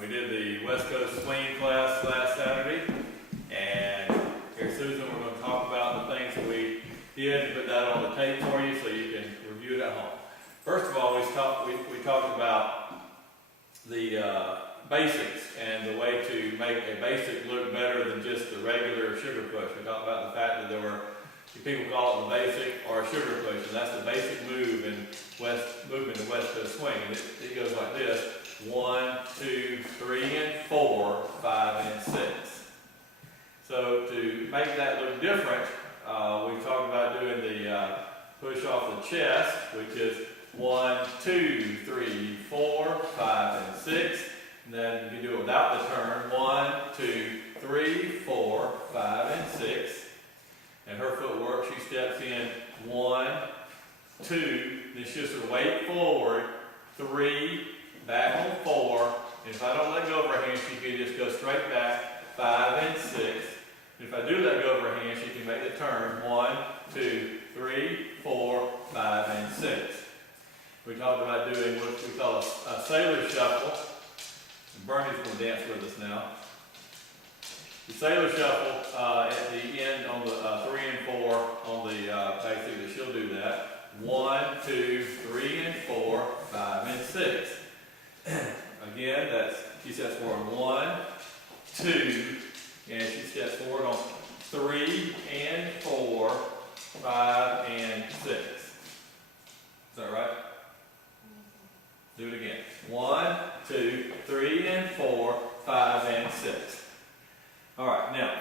We did the West Coast swinging class last Saturday, and here, Susan, we're going to talk about the things that we did, put that on the tape for you so you can review it at home. First of all, we talked about the basics and the way to make a basic look better than just the regular sugar push. We talked about the fact that there were, people call it the basic or a sugar push, and that's the basic move in the West Coast swing. And it goes like this: 1, 2, 3, and 4, 5, and 6. So to make that look different, we talked about doing the push off the chest, which is 1, 2, 3, 4, 5, and 6. And then you can do it without the turn. 1, 2, 3, 4, 5, and 6. And her footwork, she steps in 1, 2, then she'll sort of weight forward, 3, back on 4. And if I don't let go of her hand, she can just go straight back, 5 and 6. And if I do let go of her hand, she can make the turn, 1, 2, 3, 4, 5, and 6. We talked about doing what we call a sailor shuffle. And Bernie's going to dance with us now. The sailor shuffle at the end on the 3 and 4 on the basically she'll do that. 1, 2, 3, and 4, 5, and 6. Again, she steps forward 1, 2, and she steps forward on 3 and 4, 5, and 6. Is that right? Do it again. 1, 2, 3, and 4, 5, and 6. All right, now,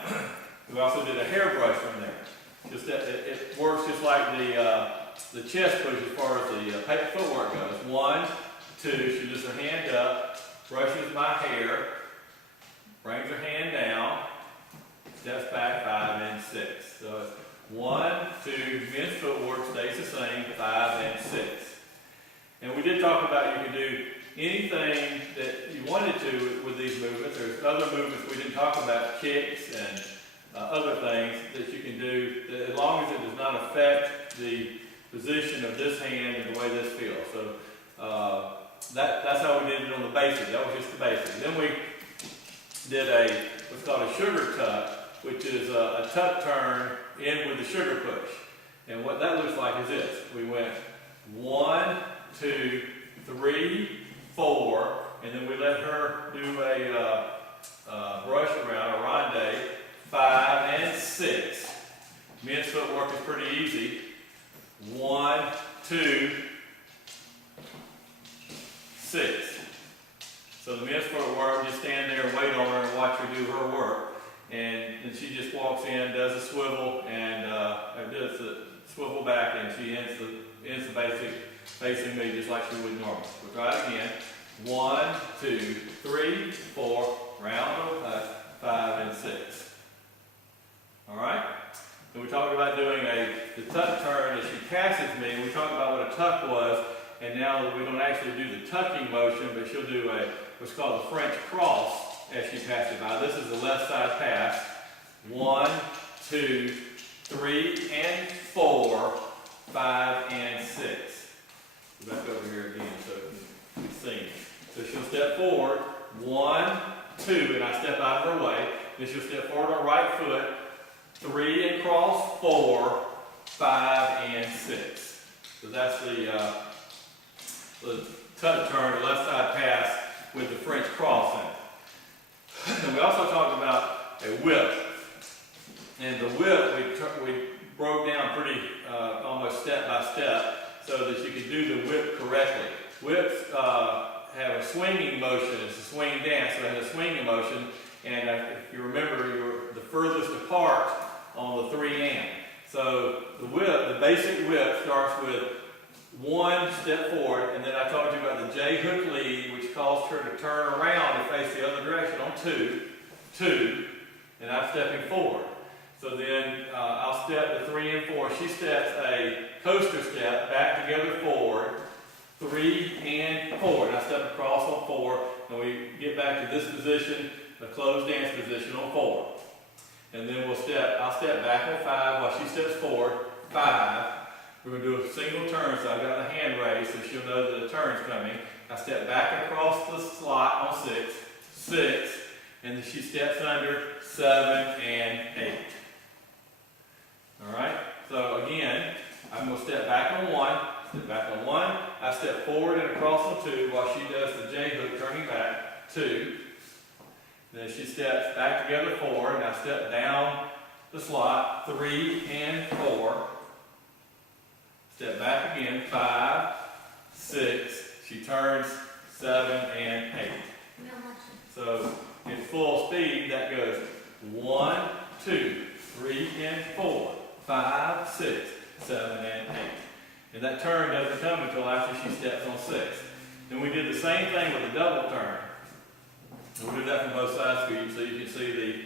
we also did a hairbrush from there. It works just like the chest push as far as the footwork goes. 1, 2, she lifts her hand up, brushes my hair, brings her hand down, steps back, 5 and 6. So it's 1, 2, men's footwork stays the same, 5 and 6. And we did talk about you can do anything that you wanted to with these movements. There's other movements we didn't talk about, kicks and other things that you can do, that as long as it does not affect the position of this hand and the way this feels. So that's how we did it on the basic. That was just the basic. Then we did what's called a sugar tuck, which is a tuck turn in with the sugar push. And what that looks like is this. We went 1, 2, 3, 4, and then we let her do a brush around, a ronde, 5 and 6. Men's footwork is pretty easy. 1, 2, 6. So the men's footwork, just stand there and wait on her and watch her do her work. And then she just walks in, does a swivel, and does the swivel back, and she ends the basic facing me just like she would normally. We'll try it again. 1, 2, 3, 4, round over 5 and 6. All right? And we talked about doing the tuck turn as she passes me. We talked about what a tuck was, and now we don't actually do the tucking motion, but she'll do what's called the French cross as she passes by. This is the left side pass. 1, 2, 3, and 4, 5, and 6. Back over here again so you can see. So she'll step forward, 1, 2, and I step out of her way. Then she'll step forward on right foot, 3 and cross, 4, 5, and 6. So that's the tuck turn, the left side pass with the French cross in it. And we also talked about a whip. And the whip we broke down pretty almost step by step, so that you can do the whip correctly. Whips have a swinging motion. It's a swing dance, so it has a swinging motion. And if you remember, you're the furthest apart on the 3 and. So the basic whip starts with 1 step forward, and then I talked to you about the J hook lead, which calls her to turn around and face the other direction on 2, 2, and I'm stepping forward. So then I'll step to 3 and 4. She steps a coaster step, back together forward, 3 and 4. And I step across on 4, and we get back to this position, the closed dance position on 4. And then I'll step back on 5 while she steps forward, 5. We're going to do a single turn, so I've got the hand raised so she'll know that the turn's coming. I step back across the slot on 6, and then she steps under 7 and 8. All right, so again, I'm going to step back on 1, step back on 1, I step forward and across on 2 while she does the J hook turning back, 2. Then she steps back together 4, and I step down the slot, 3 and 4. Step back again, 5, 6, she turns 7 and 8. So in full speed, that goes 1, 2, 3 and 4, 5, 6, 7 and 8. And that turn doesn't come until after she steps on 6. Then we did the same thing with the double turn. And we did that from both sides so you can see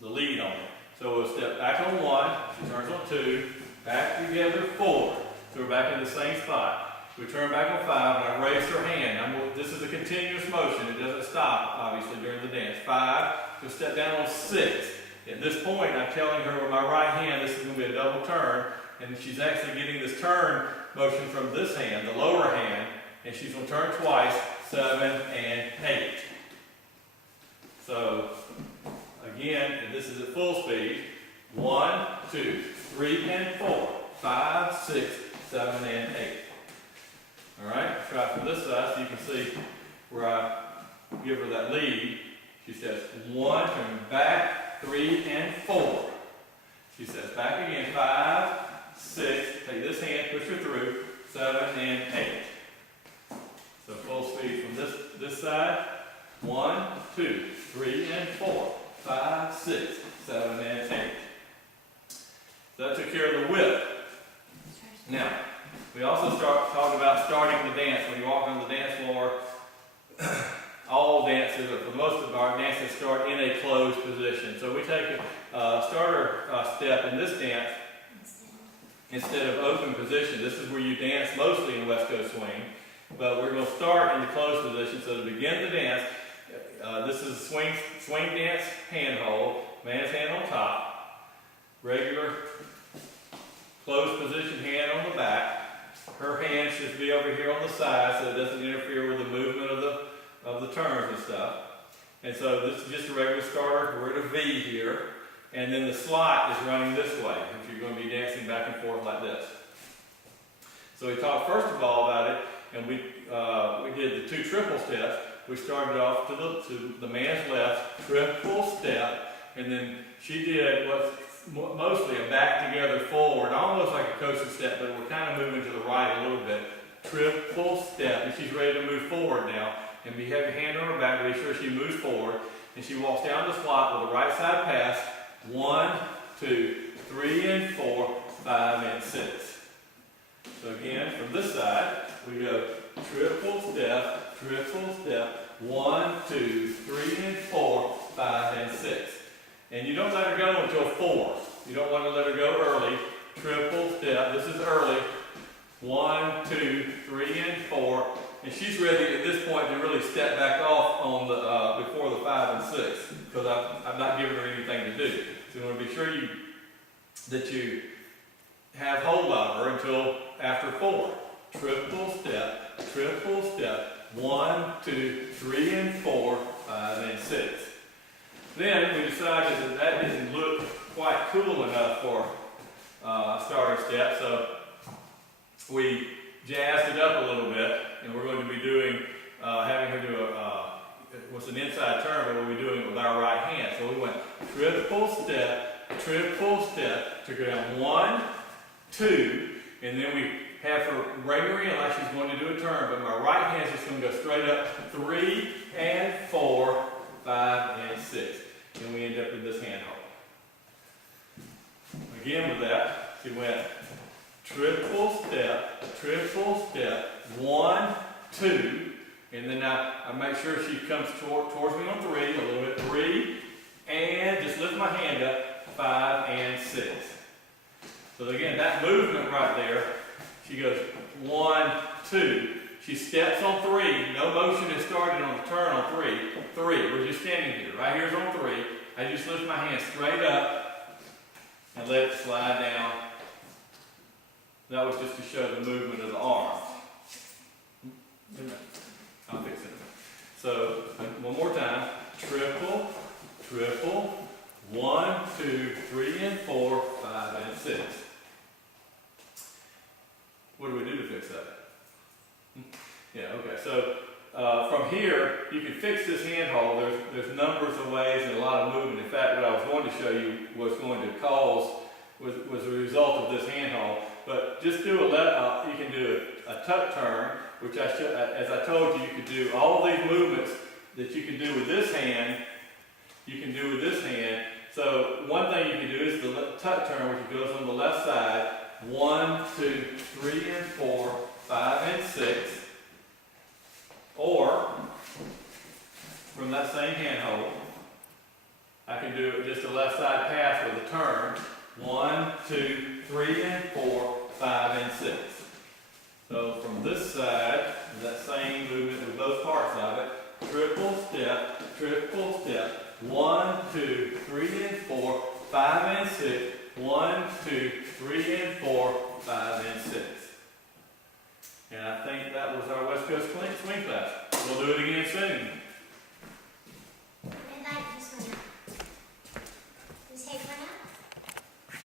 the lead on it. So we'll step back on 1, she turns on 2, back together 4. So we're back in the same spot. We turn back on 5, and I raise her hand. This is a continuous motion. It doesn't stop, obviously, during the dance. 5, she'll step down on 6. At this point, I'm telling her with my right hand, this is going to be a double turn, and she's actually getting this turn motion from this hand, the lower hand, and she's going to turn twice, 7 and 8. So, again, and this is at full speed, 1, 2, 3 and 4, 5, 6, 7 and 8. All right, try from this side so you can see where I give her that lead. She steps 1, turn back, 3 and 4. She steps back again, 5, 6, take this hand, push her through, 7 and 8. So full speed from this side, 1, 2, 3 and 4, 5, 6, 7 and 8. So that took care of the whip. Now, we also talked about starting the dance. When you walk on the dance floor, all dances, or for most of our dances, start in a closed position. So we take a starter step in this dance instead of open position. This is where you dance mostly in West Coast swing, but we're going to start in the closed position. So to begin the dance, this is a swing dance hand hold, man's hand on top, regular closed position hand on the back. Her hand should be over here on the side so it doesn't interfere with the movement of the turns and stuff. And so this is just a regular starter. We're at a V here. And then the slot is running this way if you're going to be dancing back and forth like this. So we talked first of all about it, and we did the 2 triple steps. We started off to the man's left, triple step, and then she did what's mostly a back together forward, almost like a coaster step, but we're kind of moving to the right a little bit. Triple step, and she's ready to move forward now. And we have your hand on her back, make sure she moves forward, and she walks down the slot with the right side pass. 1, 2, 3 and 4, 5 and 6. So again, from this side, we go triple step, 1, 2, 3 and 4, 5 and 6. And you don't let her go until 4. You don't want to let her go early. Triple step, this is early. 1, 2, 3 and 4. And she's ready at this point to really step back off on the before the 5 and 6, because I've not given her anything to do. So you want to be sure that you have hold of her until after 4. Triple step, 1, 2, 3 and 4, 5 and 6. Then we decided that didn't look quite cool enough for a starter step, so we jazzed it up a little bit, and we're going to be doing, having her do what's an inside turn, but we'll be doing it with our right hand. So we went triple step, to go down 1, 2, and then we have her bring her in like she's going to do a turn, but my right hand's just going to go straight up, 3 and 4, 5 and 6. And we end up with this hand hold. Again with that, she went triple step, 1, 2, and then I make sure she comes towards me on 3, a little bit, 3, and just lift my hand up, 5 and 6. So again, that movement right there, she goes 1, 2, she steps on 3, no motion is started on the turn on 3, we're just standing here, right here's on 3, I just lift my hand straight up and let it slide down. That was just to show the movement of the arm. I'll fix it. So, one more time. triple, triple, 1, 2, 3, and 4, 5, and 6. What do we do to fix that? Yeah, okay, so from here, you can fix this handhold. There's numbers of ways and a lot of movement. In fact, what I was going to show you was going to cause, was a result of this handhold. But just do you can do a tuck turn, which as I told you, you could do all these movements that you can do with this hand, you can do with this hand. So one thing you can do is the tuck turn, which goes on the left side. 1, 2, 3, and 4, 5, and 6. Or, from that same handhold, I can do just a left side pass with a turn. 1, 2, 3, and 4, 5, and 6. So from this side, that same movement with both parts of it, triple step, 1, 2, 3, and 4, 5, and 6. 1, 2, 3, and 4, 5, and 6. And I think that was our West Coast swing class. We'll do it again soon.